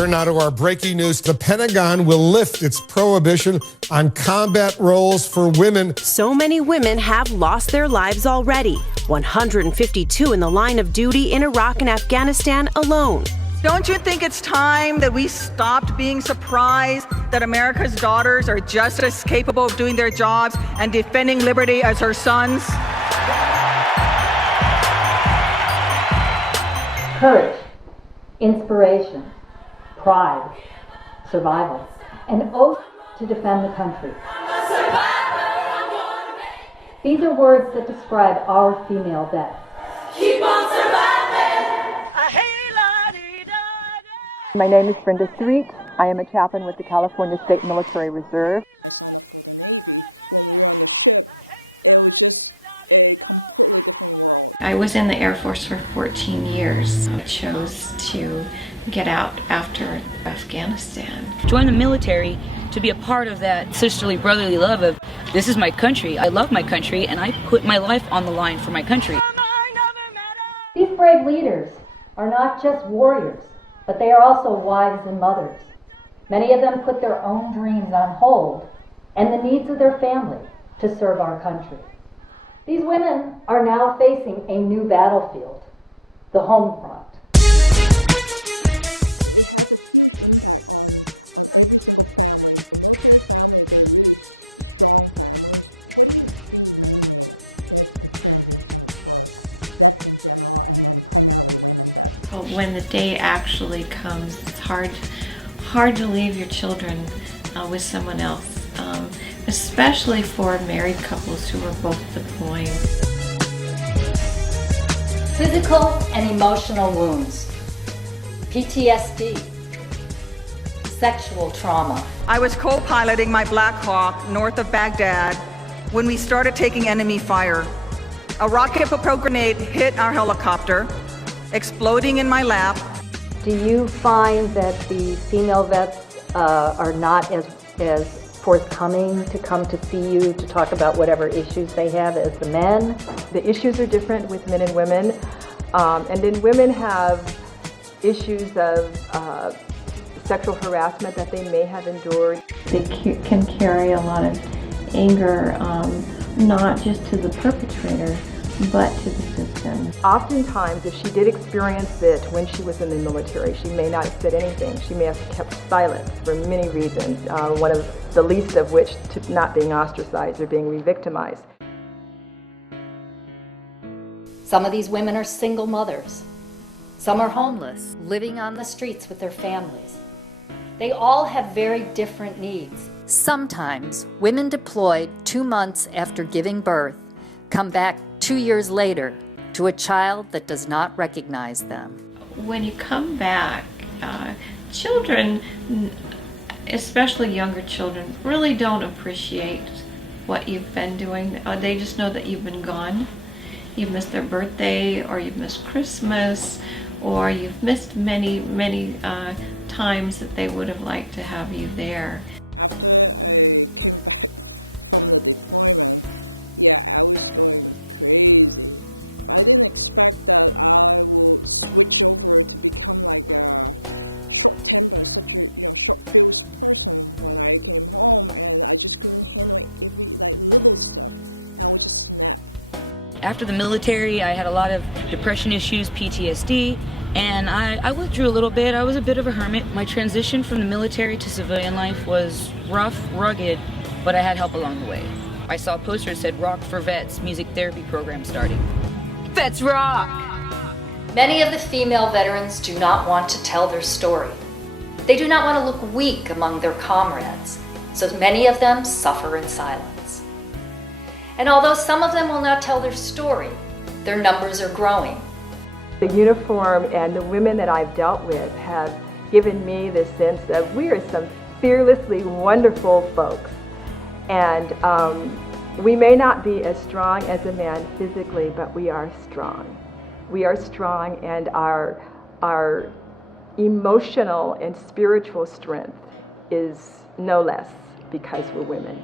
Turn now to our breaking news. The Pentagon will lift its prohibition on combat roles for women. So many women have lost their lives already. 152 in the line of duty in Iraq and Afghanistan alone. Don't you think it's time that we stopped being surprised that America's daughters are just as capable of doing their jobs and defending liberty as her sons? Courage, inspiration, pride, survival, an oath to defend the country. These are words that describe our female vets. Keep on surviving. My name is Brenda Street. I am a chaplain with the California State Military Reserve. I was in the Air Force for 14 years. I chose to get out after Afghanistan. Join the military to be a part of that sisterly, brotherly love of, this is my country, I love my country, and I put my life on the line for my country. These brave leaders are not just warriors, but they are also wives and mothers. Many of them put their own dreams on hold and the needs of their family to serve our country. These women are now facing a new battlefield, the home front. But when the day actually comes, it's hard to leave your children with someone else. Especially for married couples who are both deploying. Physical and emotional wounds, PTSD, sexual trauma. I was co-piloting my Black Hawk north of Baghdad when we started taking enemy fire. A rocket propelled grenade hit our helicopter, exploding in my lap. Do you find that the female vets are not as forthcoming to come to see you to talk about whatever issues they have as the men? The issues are different with men and women, and then women have issues of sexual harassment that they may have endured. They can carry a lot of anger, not just to the perpetrator, but to the system. Oftentimes, if she did experience it when she was in the military, she may not have said anything. She may have kept silent for many reasons, one of the least of which to not being ostracized or being re-victimized. Some of these women are single mothers. Some are homeless, living on the streets with their families. They all have very different needs. Sometimes women deployed 2 months after giving birth come back 2 years later to a child that does not recognize them. When you come back, children, especially younger children, really don't appreciate what you've been doing. They just know that you've been gone. You've missed their birthday, or you've missed Christmas, or you've missed many times that they would have liked to have you there. After the military, I had a lot of depression issues, PTSD, and I withdrew a little bit. I was a bit of a hermit. My transition from the military to civilian life was rough, rugged, but I had help along the way. I saw a poster that said Rock for Vets, music therapy program starting. Vets rock! Many of the female veterans do not want to tell their story. They do not want to look weak among their comrades, so many of them suffer in silence. And although some of them will not tell their story, their numbers are growing. The uniform and the women that I've dealt with have given me the sense of we are some fearlessly wonderful folks. And we may not be as strong as a man physically, but we are strong. We are strong, and our emotional and spiritual strength is no less because we're women.